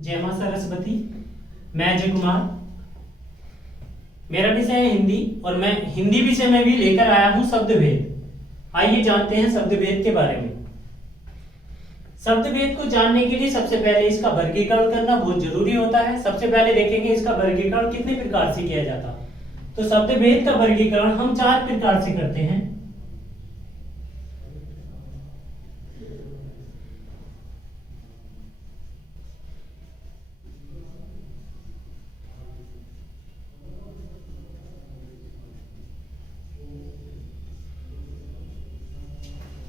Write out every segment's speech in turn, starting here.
जय मां सरस्वती। मैं अजय कुमार, मेरा विषय है हिंदी और मैं हिंदी विषय में भी लेकर आया हूं शब्दभेद। आइए जानते हैं शब्दभेद के बारे में। शब्दभेद को जानने के लिए सबसे पहले इसका वर्गीकरण करना बहुत जरूरी होता है। सबसे पहले देखेंगे इसका वर्गीकरण कितने प्रकार से किया जाता। तो शब्दभेद का वर्गीकरण हम 4 प्रकार से करते हैं।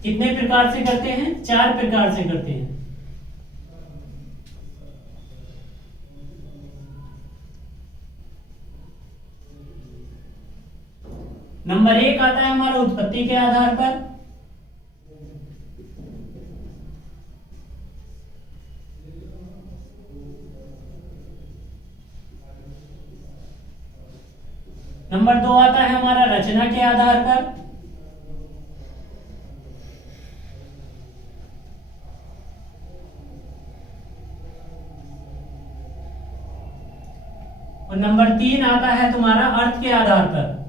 कितने प्रकार से करते हैं? 4 प्रकार से करते हैं। नंबर 1 आता है हमारा उत्पत्ति के आधार पर। नंबर 2 आता है हमारा रचना के आधार पर। और नंबर 3 आता है तुम्हारा अर्थ के आधार पर।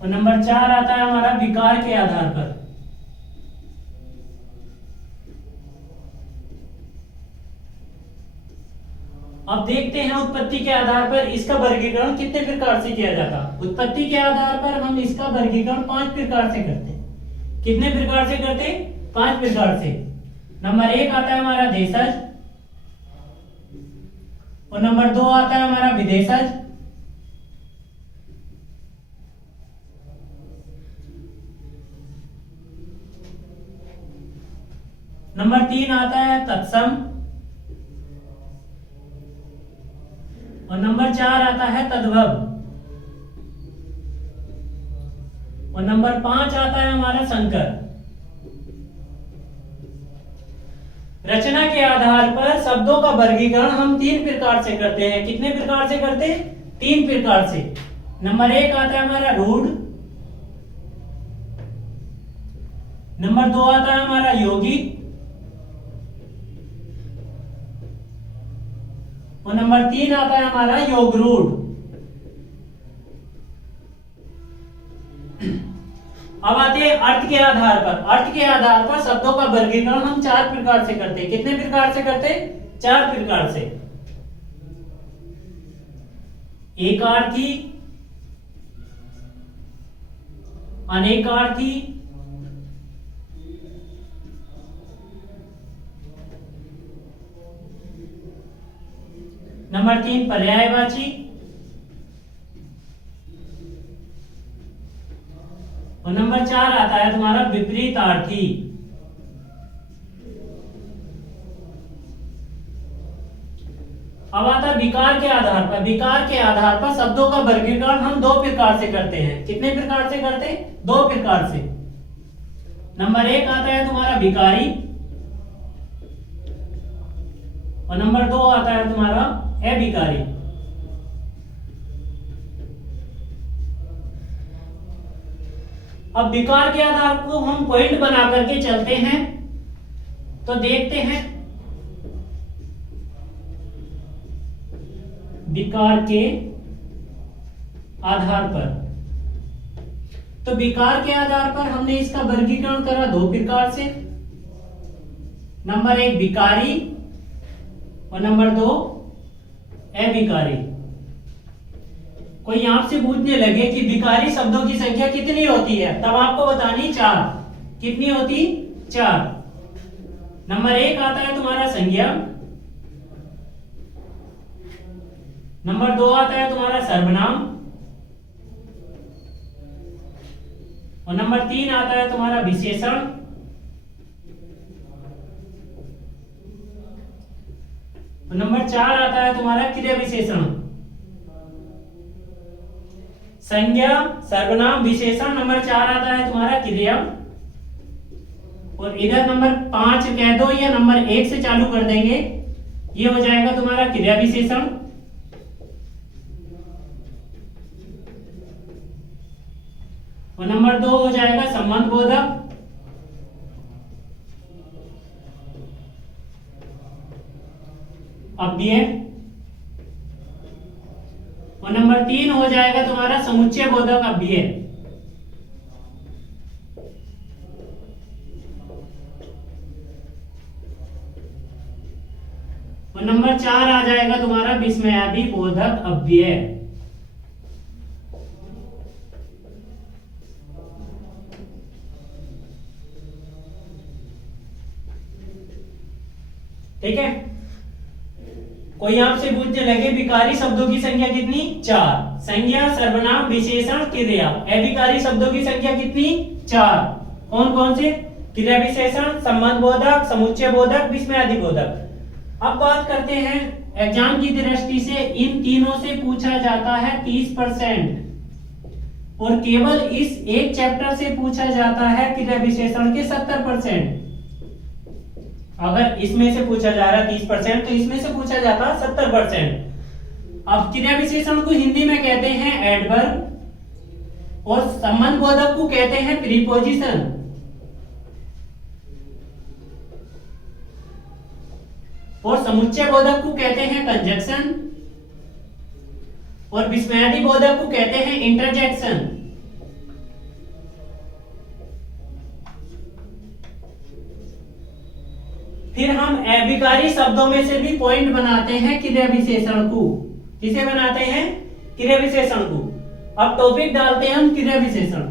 और नंबर 4 आता है हमारा विकार के आधार पर। अब देखते हैं उत्पत्ति के आधार पर इसका वर्गीकरण कितने प्रकार से किया जाता। उत्पत्ति के आधार पर हम इसका वर्गीकरण 5 प्रकार से करते हैं। कितने प्रकार से करते? 5 प्रकार से। नंबर 1 आता है हमारा देशज, और नंबर 2 आता है हमारा विदेशज, नंबर 3 आता है तत्सम, और नंबर 4 आता है तद्भव, और नंबर 5 आता है हमारा संकर। रचना के आधार पर शब्दों का वर्गीकरण हम 3 प्रकार से करते हैं। कितने प्रकार से करते? 3 प्रकार से। नंबर 1 आता है हमारा रूढ़, नंबर 2 आता है हमारा योगी, और नंबर 3 आता है हमारा योगरूढ़। अब आते हैं अर्थ के आधार पर। अर्थ के आधार पर शब्दों का वर्गीकरण हम 4 प्रकार से करते हैं। कितने प्रकार से करते? 4 प्रकार से। एकार्थी, अनेकार्थी, नंबर 3 पर्यायवाची, और नंबर 4 आता है तुम्हारा विपरीतार्थी। अब आता है विकार के आधार पर। विकार के आधार पर शब्दों का वर्गीकरण हम 2 प्रकार से करते हैं। कितने प्रकार से करते? 2 प्रकार से। नंबर 1 आता है तुम्हारा विकारी, और नंबर 2 आता है तुम्हारा अविकारी। अब विकार के आधार को हम पॉइंट बना करके चलते हैं तो देखते हैं विकार के आधार पर। तो विकार के आधार पर हमने इसका वर्गीकरण करा 2 प्रकार से। नंबर 1 विकारी, और नंबर 2 अविकारी। कोई आपसे पूछने लगे कि विकारी शब्दों की संख्या कितनी होती है, तब आपको बतानी 4। कितनी होती? 4। नंबर 1 आता है तुम्हारा संज्ञा, नंबर 2 आता है तुम्हारा सर्वनाम, और नंबर 3 आता है तुम्हारा विशेषण, और नंबर 4 आता है तुम्हारा क्रिया विशेषण। संज्ञा, सर्वनाम, विशेषण, नंबर 4 आता है तुम्हारा क्रिया, और इधर नंबर 5 कह दो या नंबर 1 से चालू कर देंगे, ये हो जाएगा तुम्हारा क्रिया विशेषण। और नंबर 2 हो जाएगा संबंध बोधक, अव्यय। और नंबर 3 हो जाएगा तुम्हारा समुच्चय बोधक अव्यय। और नंबर 4 आ जाएगा तुम्हारा विस्मयादि बोधक अव्यय। ठीक है। कोई आपसे पूछने लगे विकारी शब्दों की संख्या कितनी? 4। संज्ञा, सर्वनाम, विशेषण, क्रिया। अविकारी शब्दों की संख्या कितनी? 4। कौन कौन से? क्रिया विशेषण, संबंध बोधक, समुच्चय बोधक, विस्मयादि बोधक। अब बात करते हैं एग्जाम की दृष्टि से इन तीनों से पूछा जाता है 30% और केवल इस एक चैप्टर से पूछा जाता है क्रिया विशेषण के 70%। अगर इसमें से पूछा जा रहा है 30% तो इसमें से पूछा जाता है 70%। अब क्रिया विशेषण को हिंदी में कहते हैं एडवर्ब और संबंध बोधक को कहते हैं प्रीपोजिशन। और समुच्चय बोधक को कहते हैं कंजक्शन और विस्मयादि बोधक को कहते हैं इंटरजेक्शन। फिर हम अविकारी शब्दों में से भी पॉइंट बनाते हैं क्रिया विशेषण को। किसे बनाते हैं? क्रिया विशेषण को। अब टॉपिक डालते हैं हम क्रिया विशेषण।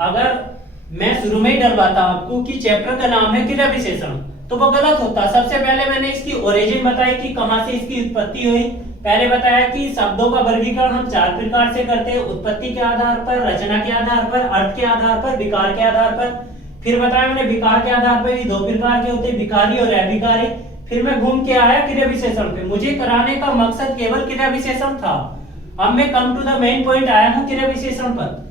अगर मैं शुरू में ही डरवाता आपको कि चैप्टर का नाम है क्रिया विशेषण तो वो गलत होता। सबसे पहले मैंने इसकी ओरिजिन बताई कि कहां से इसकी उत्पत्ति हुई। पहले बताया कि शब्दों का वर्गीकरण हम 4 प्रकार से करते हैं, उत्पत्ति के आधार पर, रचना के आधार पर, अर्थ के आधार पर, विकार के आधार पर। फिर बताया मैंने विकार के आधार पर भी 2 प्रकार के होते हैं, विकारी और अविकारी। फिर मैं घूम के आया क्रिया विशेषण पे। मुझे कराने का मकसद केवल क्रिया विशेषण था। अब मैं come to the main point आया हूं क्रिया विशेषण पर।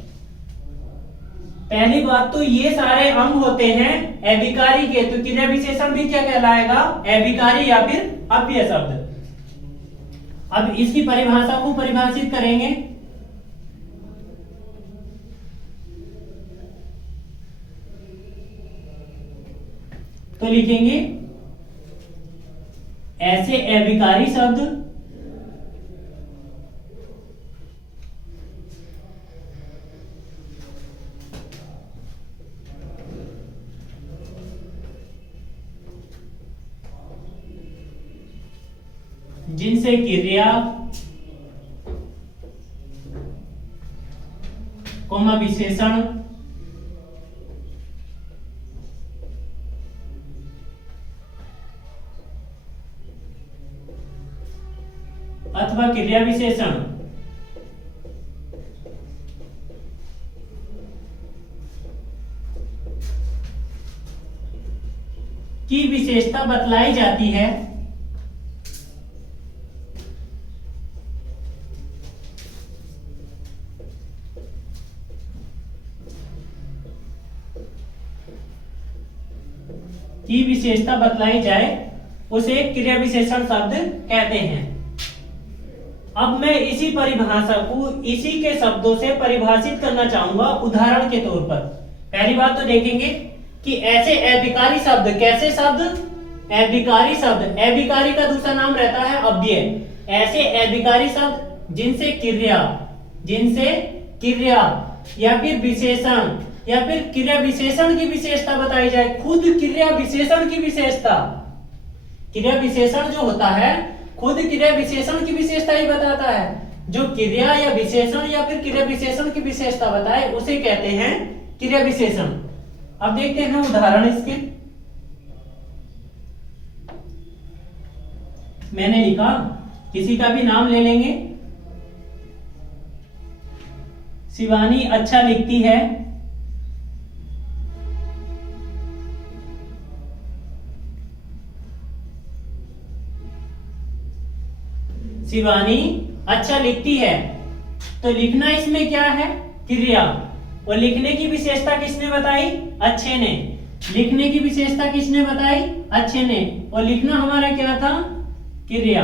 पहली बात तो ये सारे अंग होते हैं अविकारी के, तो क्रिया विशेषण भी क्या कहलाएगा? अविकारी या फिर अव्यय शब्द। अब इसकी परिभाषा को परिभाषित करेंगे। तो लिखेंगे ऐसे अविकारी शब्द जिनसे क्रिया, कोमा विशेषण अथवा क्रिया विशेषण की विशेषता बतलाई जाती है की विशेषता बतलाई जाए उसे क्रिया विशेषण शब्द कहते हैं। अब मैं इसी परिभाषा को इसी के शब्दों से परिभाषित करना चाहूंगा उदाहरण के तौर पर। पहली बात तो देखेंगे कि ऐसे अविकारी शब्द, कैसे शब्द? अविकारी शब्द। अविकारी का दूसरा नाम रहता है अव्यय। ऐसे अविकारी शब्द जिनसे क्रिया या फिर विशेषण या फिर क्रिया विशेषण की विशेषता बताई जाए। खुद क्रिया विशेषण की विशेषता, क्रिया विशेषण जो होता है खुद क्रिया विशेषण की विशेषता ही बताता है। जो क्रिया या विशेषण या फिर क्रिया विशेषण की विशेषता बताए उसे कहते हैं क्रिया विशेषण। अब देखते हैं उदाहरण इसके। मैंने लिखा, किसी का भी नाम ले लेंगे। शिवानी अच्छा लिखती है। शिवानी अच्छा लिखती है। तो लिखना इसमें क्या है? क्रिया। और लिखने की विशेषता किसने बताई? अच्छे ने। लिखने की विशेषता किसने बताई? अच्छे ने। और लिखना हमारा क्या था? क्रिया।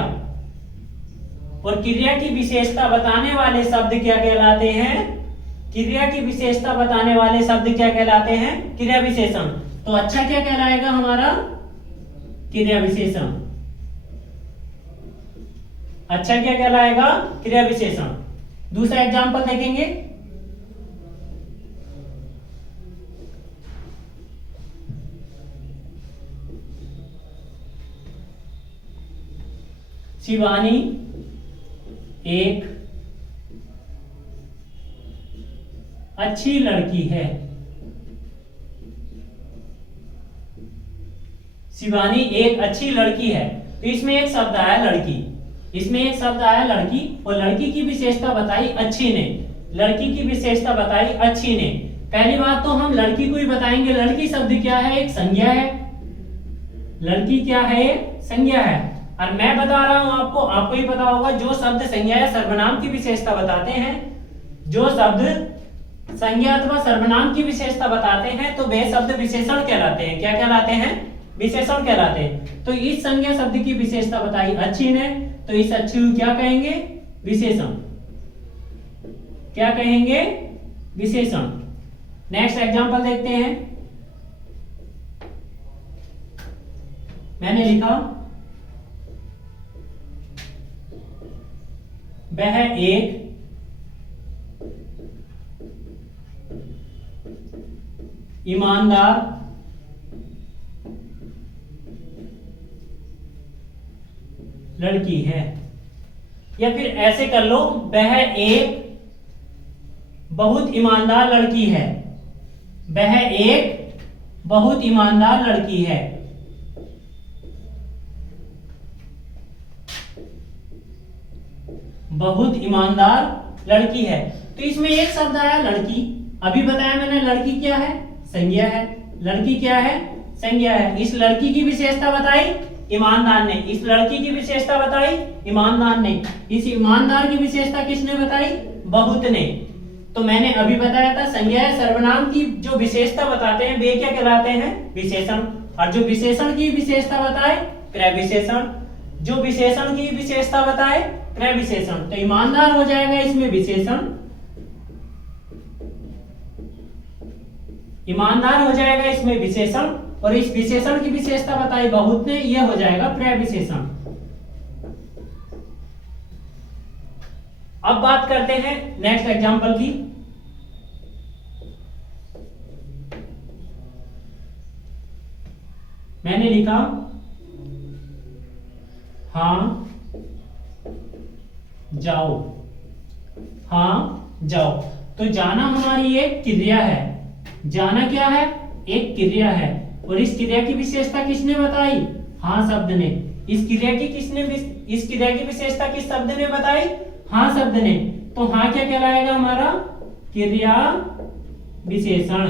और क्रिया की विशेषता बताने वाले शब्द क्या कहलाते हैं? क्रिया की विशेषता बताने वाले शब्द क्या कहलाते हैं? क्रिया विशेषण। तो अच्छा क्या कहलाएगा हमारा? क्रिया विशेषण। अच्छा क्या कहलाएगा? क्रिया विशेषण। दूसरा एग्जांपल देखेंगे। शिवानी एक अच्छी लड़की है। शिवानी एक अच्छी लड़की है। तो इसमें एक शब्द आया लड़की, इसमें एक शब्द आया लड़की, और लड़की की विशेषता बताई अच्छी ने। लड़की की विशेषता बताई अच्छी ने। पहली बात तो हम लड़की को ही बताएंगे। लड़की शब्द क्या है? एक संज्ञा है। लड़की क्या है? संज्ञा है। और मैं बता रहा हूं आपको, आपको ही पता होगा, जो शब्द संज्ञा या सर्वनाम की विशेषता बताते हैं, जो शब्द संज्ञा अथवा सर्वनाम की विशेषता बताते हैं, तो वे शब्द विशेषण कहलाते हैं। क्या कहलाते हैं? विशेषण कहलाते हैं। तो इस संज्ञा शब्द की विशेषता बताई अच्छी ने, तो इस अच्छी को क्या कहेंगे? विशेषण। क्या कहेंगे? विशेषण। नेक्स्ट एग्जांपल देखते हैं। मैंने लिखा वह एक ईमानदार लड़की है। या फिर ऐसे कर लो, वह एक बहुत ईमानदार लड़की है। वह एक बहुत ईमानदार लड़की है। बहुत ईमानदार लड़की है। तो इसमें एक शब्द आया लड़की। अभी बताया मैंने, लड़की क्या है? संज्ञा है। लड़की क्या है? संज्ञा है। इस लड़की की विशेषता बताई ईमानदार ने। इस लड़की की विशेषता बताई ईमानदार ने। इस ईमानदार की विशेषता किसने बताई? बहुत ने। तो मैंने अभी बताया था, संज्ञा या सर्वनाम की जो विशेषता बताते हैं वे क्या कहलाते हैं? विशेषण। और जो विशेषण की विशेषता बताए, क्रिया विशेषण। जो विशेषण की विशेषता बताए, क्रिया विशेषण। तो ईमानदार हो जाएगा इसमें विशेषण। ईमानदार हो जाएगा इसमें विशेषण, और इस विशेषण की विशेषता बताई बहुत ने, यह हो जाएगा क्रिया विशेषण। अब बात करते हैं नेक्स्ट एग्जांपल की। मैंने लिखा हाँ जाओ। हाँ जाओ। तो जाना हमारी एक क्रिया है। जाना क्या है? एक क्रिया है। और इस क्रिया की विशेषता किसने बताई? हाँ शब्द ने। इस क्रिया की विशेषता किस शब्द ने बताई? हाँ शब्द ने। तो हाँ क्या कहलाएगा हमारा? क्रिया विशेषण।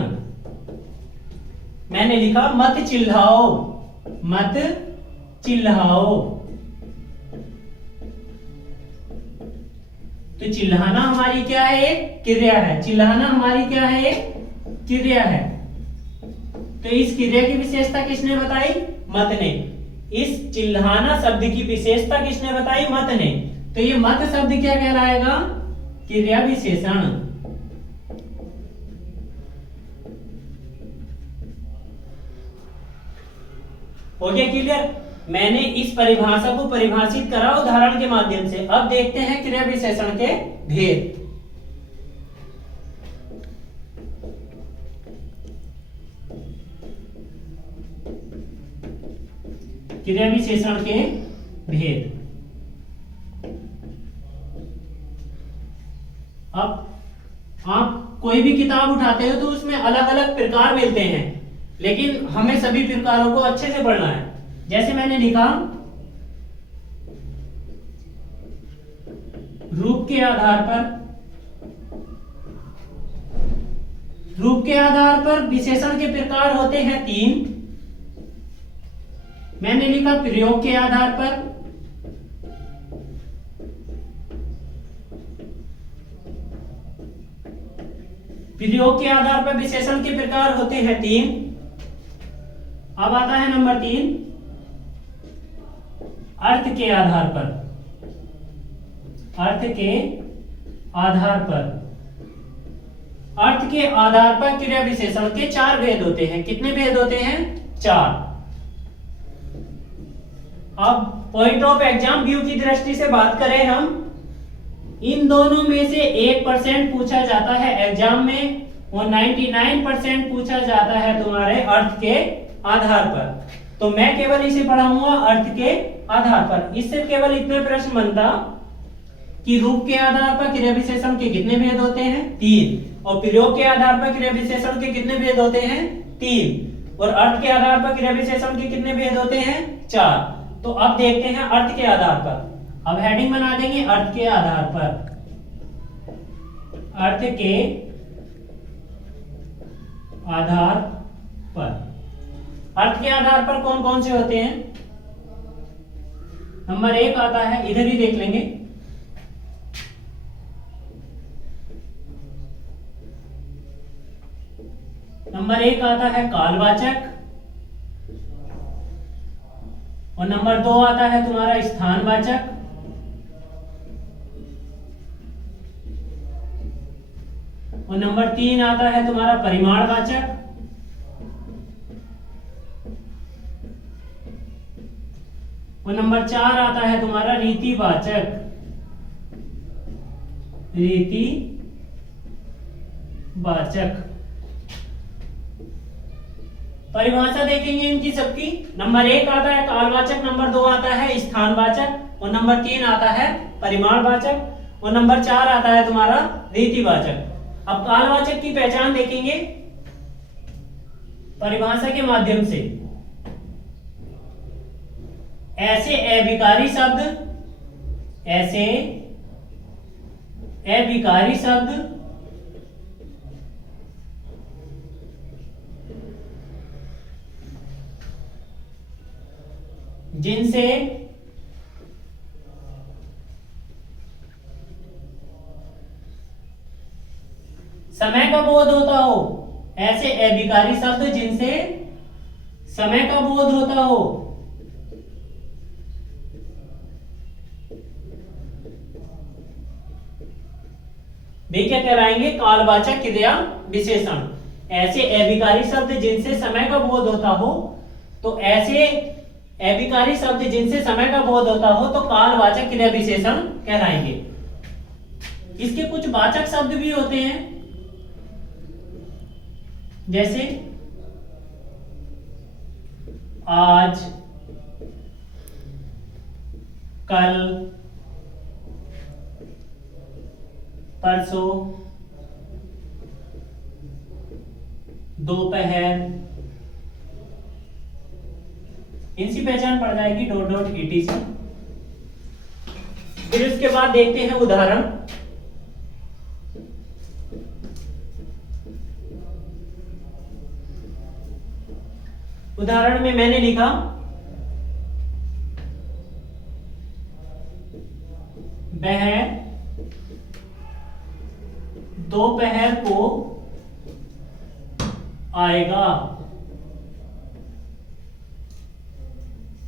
मैंने लिखा मत चिल्लाओ। मत चिल्लाओ। तो चिल्लाना हमारी क्या है? एक क्रिया है। चिल्लाना हमारी क्या है? एक क्रिया है। तो इस क्रिया की विशेषता किसने बताई? मत ने। इस चिल्लाना शब्द की विशेषता किसने बताई? मत ने। तो ये मत शब्द क्या कहलाएगा? क्रिया विशेषण। हो गया क्लियर? मैंने इस परिभाषा को परिभाषित करा उदाहरण के माध्यम से। अब देखते हैं क्रिया विशेषण के भेद। क्रिया विशेषण के भेद। अब आप कोई भी किताब उठाते हो तो उसमें अलग अलग प्रकार मिलते हैं, लेकिन हमें सभी प्रकारों को अच्छे से पढ़ना है। जैसे मैंने लिखा रूप के आधार पर विशेषण के प्रकार होते हैं 3। मैंने लिखा प्रयोग के आधार पर, प्रयोग के आधार पर विशेषण के प्रकार होते हैं 3। अब आता है नंबर 3, अर्थ के आधार पर। अर्थ के आधार पर, अर्थ के आधार पर क्रिया विशेषण के 4 भेद होते हैं। कितने भेद होते हैं? 4। अब पॉइंट ऑफ एग्जाम व्यू की दृष्टि से बात करें हम, इन दोनों में से 1% पूछा जाता है एग्जाम में और 99% पूछा जाता है तुम्हारे अर्थ के आधार पर। तो मैं केवल इसे पढ़ाऊंगा अर्थ के आधार पर। इससे केवल इतना प्रश्न बनता कि रूप के आधार पर क्रिया विशेषण के कितने भेद होते हैं? 3। और प्रयोग के आधार पर क्रिया विशेषण के कितने भेद होते हैं? 3। और अर्थ के आधार पर क्रिया विशेषण के कितने भेद होते हैं? 4। तो अब देखते हैं अर्थ के आधार पर। अब हेडिंग बना देंगे अर्थ के आधार पर। अर्थ के आधार पर, अर्थ के आधार पर कौन कौन से होते हैं? नंबर 1 आता है, इधर ही देख लेंगे, नंबर 1 आता है कालवाचक और नंबर 2 आता है तुम्हारा स्थानवाचक और नंबर 3 आता है तुम्हारा परिमाणवाचक और नंबर 4 आता है तुम्हारा रीतिवाचक। रीतिवाचक परिभाषा देखेंगे इनकी सबकी। नंबर 1 आता है कालवाचक, नंबर 2 आता है स्थानवाचक और नंबर 3 आता है परिमाणवाचक और नंबर 4 आता है तुम्हारा रीतिवाचक। अब कालवाचक की पहचान देखेंगे परिभाषा के माध्यम से। ऐसे अविकारी शब्द, ऐसे अविकारी शब्द जिनसे समय का बोध होता हो, ऐसे अविकारी शब्द जिनसे समय का बोध होता हो, वे क्या कहलाएंगे? कालवाचक क्रिया विशेषण। ऐसे अविकारी शब्द जिनसे समय का बोध होता हो, तो ऐसे अविकारी शब्द जिनसे समय का बोध होता हो तो कालवाचक क्रिया विशेषण कहलाएंगे। इसके कुछ वाचक शब्द भी होते हैं, जैसे आज, कल, परसों, दोपहर, इनकी पहचान पड़ जाएगी डॉट डॉट etc। फिर उसके बाद देखते हैं उदाहरण। उदाहरण में मैंने लिखा वह दोपहर को आएगा।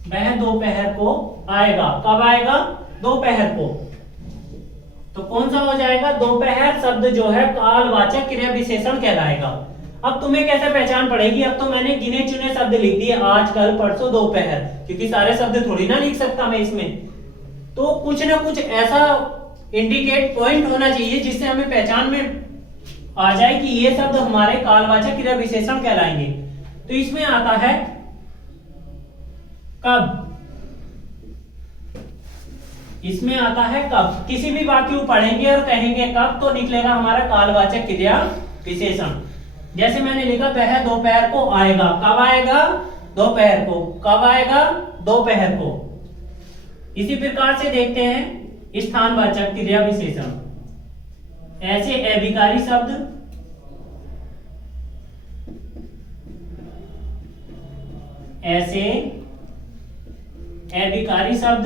वह दोपहर को आएगा। कब आएगा? दोपहर को। तो कौन सा हो जाएगा? दोपहर शब्द जो है कालवाचक क्रिया विशेषण कहलाएगा। अब तुम्हें कैसे पहचान पड़ेगी? अब तो मैंने गिने चुने शब्द लिख दिए, आज, कल, परसों, दोपहर, क्योंकि सारे शब्द थोड़ी ना लिख सकता मैं इसमें। तो कुछ ना कुछ ऐसा इंडिकेट पॉइंट होना चाहिए जिससे हमें पहचान में आ जाए कि ये शब्द हमारे कालवाचक क्रिया विशेषण कहलाएंगे। तो इसमें आता है कब। इसमें आता है कब। किसी भी वाक्य को पढ़ेंगे और कहेंगे कब, तो निकलेगा हमारा कालवाचक क्रिया विशेषण। जैसे मैंने लिखा वह दोपहर को आएगा। कब आएगा? दोपहर को। कब आएगा? दोपहर को। इसी प्रकार से देखते हैं स्थानवाचक क्रिया विशेषण। ऐसे अविकारी शब्द ऐसे अविकारी शब्द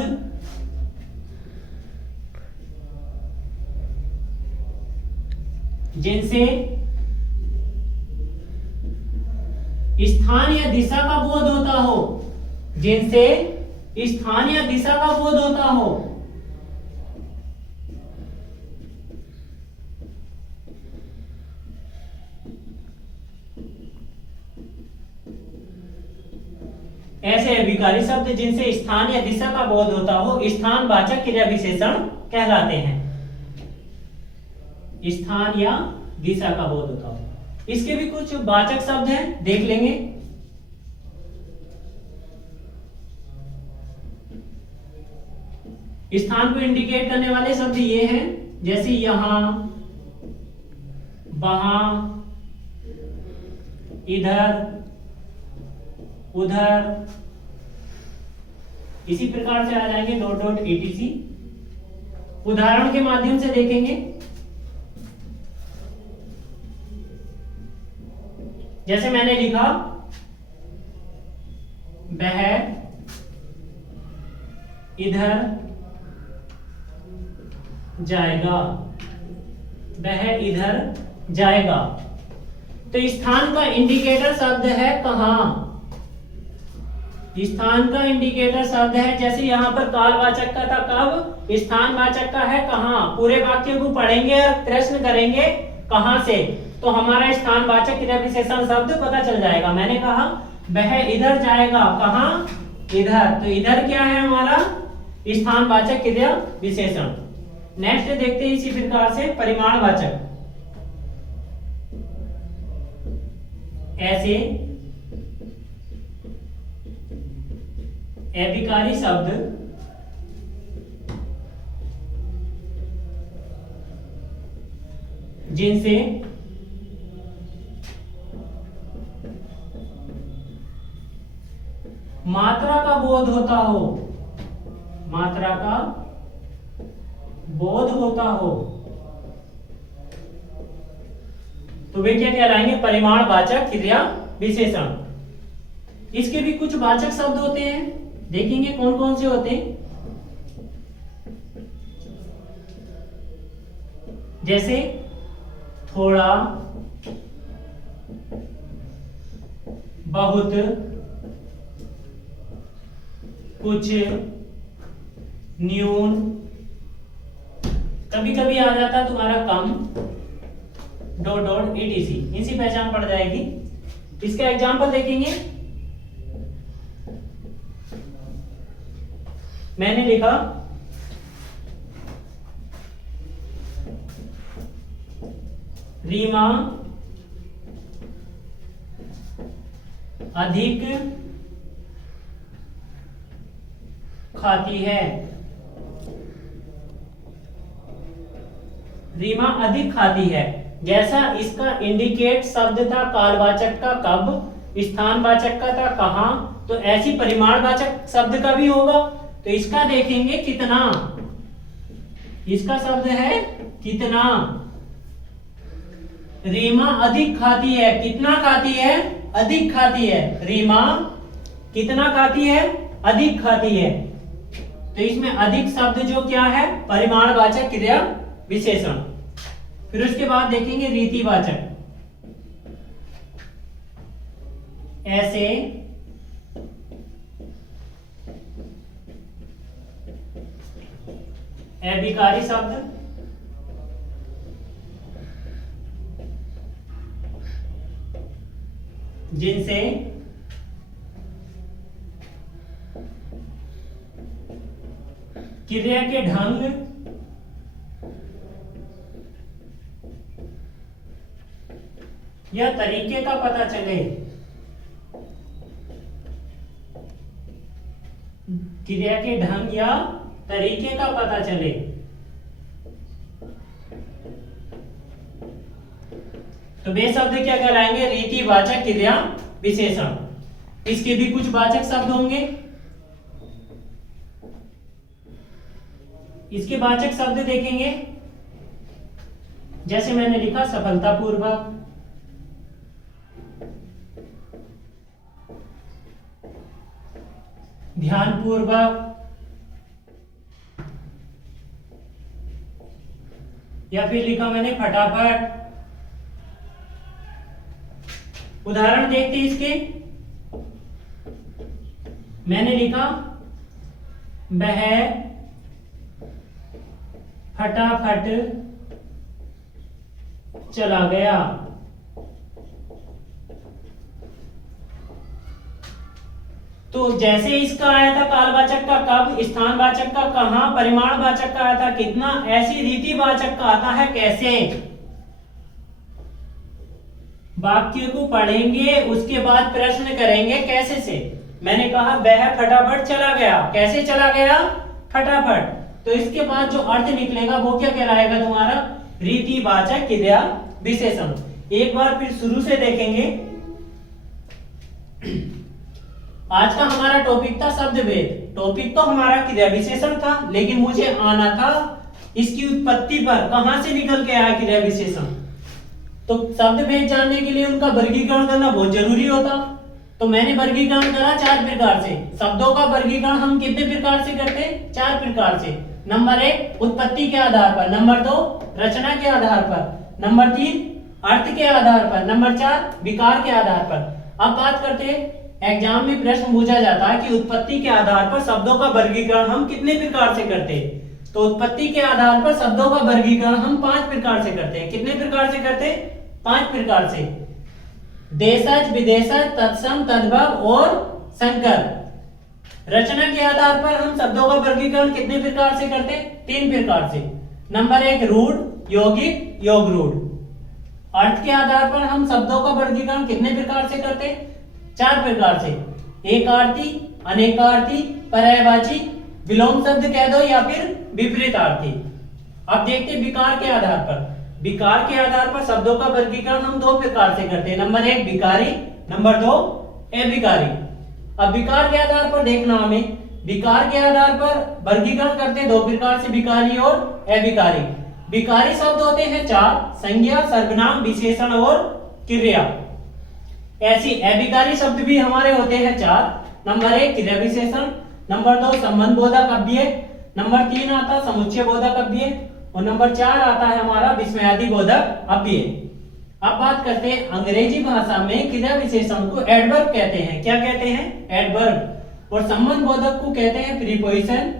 जिनसे स्थान या दिशा का बोध होता हो, जिनसे स्थान या दिशा का बोध होता हो। ऐसे विकारी शब्द जिनसे स्थान या दिशा का बोध होता हो स्थान वाचक क्रिया विशेषण कहलाते हैं। स्थान या दिशा का बोध होता हो। इसके भी कुछ वाचक शब्द हैं, देख लेंगे। स्थान को इंडिकेट करने वाले शब्द ये हैं, जैसे यहां, वहां, इधर, उधर, इसी प्रकार से आ जाएंगे डॉट डॉट etc। उदाहरण के माध्यम से देखेंगे, जैसे मैंने लिखा वह इधर जाएगा, वह इधर जाएगा। तो स्थान का इंडिकेटर शब्द है कहां। स्थान का इंडिकेटर शब्द है, जैसे यहां पर कालवाचक का था कब, स्थान वाचक का है कहां। पूरे वाक्य को पढ़ेंगे और प्रश्न करेंगे कहां से, तो हमारा स्थान वाचक क्रिया विशेषण शब्द पता चल जाएगा। मैंने कहा वह इधर जाएगा, कहां, इधर, तो इधर क्या है हमारा स्थान वाचक क्रिया विशेषण। नेक्स्ट देखते हैं इसी प्रकार से परिमाण वाचक। ऐसे अभिकारी शब्द जिनसे मात्रा का बोध होता हो, मात्रा का बोध होता हो, तो वे क्या कहलाएंगे, परिमाण वाचक क्रिया विशेषण। इसके भी कुछ वाचक शब्द होते हैं, देखेंगे कौन कौन से होते हैं। जैसे थोड़ा, बहुत, कुछ, न्यून, कभी कभी आ जाता है तुम्हारा कम, डॉट डॉट etc। इनसी पहचान पड़ जाएगी। इसका एग्जाम्पल देखेंगे। मैंने लिखा रीमा अधिक खाती है, रीमा अधिक खाती है। जैसा इसका इंडिकेट शब्द था कालवाचक का कब, स्थानवाचक का था कहां, तो ऐसी परिमाणवाचक शब्द का भी होगा। तो इसका देखेंगे कितना, इसका शब्द है कितना। रीमा अधिक खाती है, कितना खाती है, अधिक खाती है। रीमा कितना खाती है, अधिक खाती है। तो इसमें अधिक शब्द जो क्या है, परिमाणवाचक क्रिया विशेषण। फिर उसके बाद देखेंगे रीतिवाचक। ऐसे अभिकारी शब्द जिनसे क्रिया के ढंग या तरीके का पता चले, क्रिया के ढंग या तरीके का पता चले। तो वे शब्द क्या कहलाएंगे, रीतिवाचक क्रिया विशेषण। इसके भी कुछ वाचक शब्द होंगे। इसके वाचक शब्द देखेंगे, जैसे मैंने लिखा सफलतापूर्वक, ध्यानपूर्वक, या फिर लिखा मैंने फटाफट, उदाहरण देखते हैं इसके। मैंने लिखा वह फटाफट चला गया। तो जैसे इसका आया था कालवाचक का कब, स्थानवाचक का कहां, परिमाणवाचक का आया था कितना, ऐसी रीतिवाचक का आता है कैसे। वाक्य को पढ़ेंगे उसके बाद प्रश्न करेंगे कैसे से। मैंने कहा वह फटाफट चला गया, कैसे चला गया, फटाफट। तो इसके बाद जो अर्थ निकलेगा वो क्या कहलाएगा तुम्हारा, रीतिवाचक क्रिया विशेषण। एक बार फिर शुरू से देखेंगे। आज का हमारा टॉपिक था शब्द भेद। टॉपिक तो हमारा क्रिया विशेषण था, लेकिन मुझे आना था इसकी उत्पत्ति पर, कहां से निकल के आया क्रिया विशेषण। तो शब्द भेद जानने के लिए उनका वर्गीकरण करना बहुत जरूरी होता। तो मैंने वर्गीकरण करा 4 प्रकार से। शब्दों का वर्गीकरण हम कितने प्रकार से करते हैं, 4 प्रकार से। नंबर 1 उत्पत्ति के आधार पर, नंबर 2 रचना के आधार पर, नंबर 3 अर्थ के आधार पर, नंबर 4 विकार के आधार पर। अब बात करते हैं, एग्जाम में प्रश्न पूछा जाता है कि उत्पत्ति के आधार पर शब्दों का वर्गीकरण हम कितने प्रकार से करते हैं। तो उत्पत्ति के आधार पर शब्दों का वर्गीकरण हम 5 प्रकार से करते हैं। कितने प्रकार से करते हैं, 5 प्रकार से। देशज, विदेशज, तत्सम, तद्भव और संकर। रचना के आधार पर हम शब्दों का वर्गीकरण कितने प्रकार से करते हैं, 3 प्रकार से। नंबर 1 रूढ़, यौगिक, योग रूढ़। अर्थ के आधार पर हम शब्दों का वर्गीकरण कितने प्रकार से करते हैं, 4 प्रकार से। एकार्थी, अनेकार्थी, पर्यायवाची, विलोम शब्द कह दो या फिर विपरीतार्थी। अब देखते हैं विकार के आधार पर। विकार के आधार पर शब्दों का वर्गीकरण हम 2 प्रकार से करते हैं। नंबर 1 विकारी, नंबर 2 अविकारी। अब विकार के आधार पर देखना, हमें विकार के आधार पर वर्गीकरण करते हैं 2 प्रकार से, विकारी और अविकारी। विकारी शब्द होते हैं 4, संज्ञा, सर्वनाम, विशेषण और क्रिया। ऐसी अविकारी शब्द भी हमारे होते हैं 4। नंबर 1 क्रिया विशेषण, नंबर 2 संबंध बोधक अव्यय, नंबर 3 आता समुच्चय बोधक अव्यय और नंबर 4 आता है हमारा विस्मयादि बोधक अव्यय। अब बात करते हैं, अंग्रेजी भाषा में क्रिया विशेषण को एडवर्ब कहते हैं। क्या कहते हैं, एडवर्ब। और संबंध बोधक को कहते हैं प्रीपोजिशन,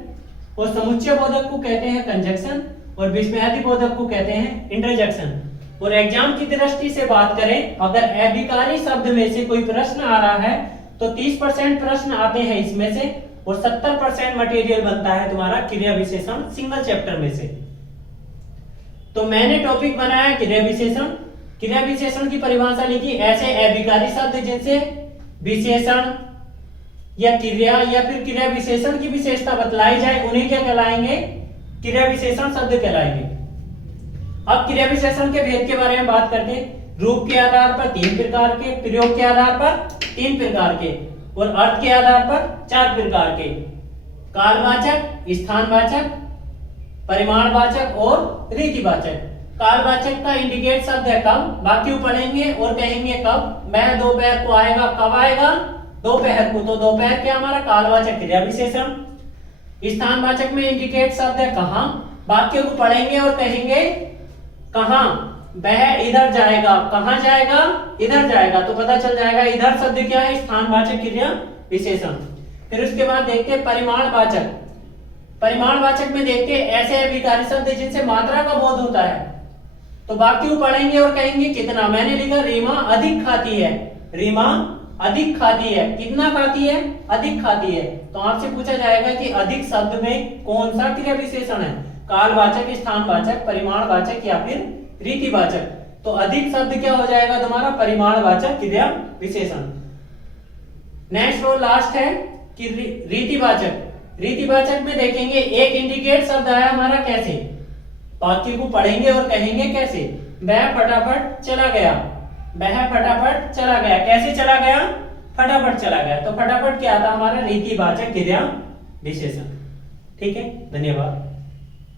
और समुच्चय बोधक को कहते हैं कंजक्शन, और विस्मयादि बोधक को कहते हैं इंटरजेक्शन। और एग्जाम की दृष्टि से बात करें, अगर अविकारी शब्द में से कोई प्रश्न आ रहा है तो 30% प्रश्न आते हैं इसमें से, और 70% मटेरियल बनता है तुम्हारा क्रिया विशेषण सिंगल चैप्टर में से। तो मैंने टॉपिक बनाया क्रिया विशेषण। क्रिया विशेषण की परिभाषा लिखी, ऐसे अविकारी शब्द जिनसे विशेषण या क्रिया या फिर क्रिया विशेषण की विशेषता बतलाई जाए उन्हें क्या कहलाएंगे, क्रिया विशेषण शब्द कहलाएंगे। अब क्रिया विशेषण के भेद के बारे में बात करते हैं। रूप के आधार पर 3 प्रकार के, प्रयोग के आधार पर 3 प्रकार के, और अर्थ के आधार पर 4 प्रकार के। कालवाचक, स्थानवाचक, परिमाणवाचक और रीतिवाचक। कालवाचक का इंडिकेट शब्द है कब, वाक्य पढ़ेंगे और कहेंगे कब। वह दोपहर को आएगा, कब आएगा, दोपहर को। तो दोपहर क्या हमारा कालवाचक क्रिया विशेषण। स्थानवाचक में इंडिकेट शब्द है कहां, वाक्य को पढ़ेंगे और कहेंगे कहां। वह इधर जाएगा, कहां जाएगा, इधर जाएगा। तो पता चल जाएगा इधर शब्द क्या है, स्थानवाचक क्रिया विशेषण। फिर उसके बाद देखते हैं परिमाणवाचक। परिमाणवाचक में देखते हैं ऐसे अविकारी शब्द जिनसे मात्रा का बोध होता है। तो वाक्य को पढ़ेंगे और कहेंगे कितना। मैंने लिखा रीमा अधिक खाती है, रीमा अधिक खाती है। कितना खाती है, अधिक खाती है। तो आपसे पूछा जाएगा कि अधिक शब्द में कौन सा क्रिया विशेषण है, कालवाचक, स्थानवाचक, परिमाणवाचक या फिर रीतिवाचक। तो अधिक शब्द क्या हो जाएगा तुम्हारा, परिमाणवाचक क्रिया विशेषण। नेक्स्ट और लास्ट है कि रीतिवाचक। रीतिवाचक में देखेंगे एक इंडिकेट शब्द आया हमारा कैसे, वाक्य को पढ़ेंगे और कहेंगे कैसे। वह फटाफट चला गया, वह फटाफट चला गया। कैसे चला गया, फटाफट चला गया। तो फटाफट क्या आता हमारा, रीतिवाचक क्रिया विशेषण। ठीक है, धन्यवाद।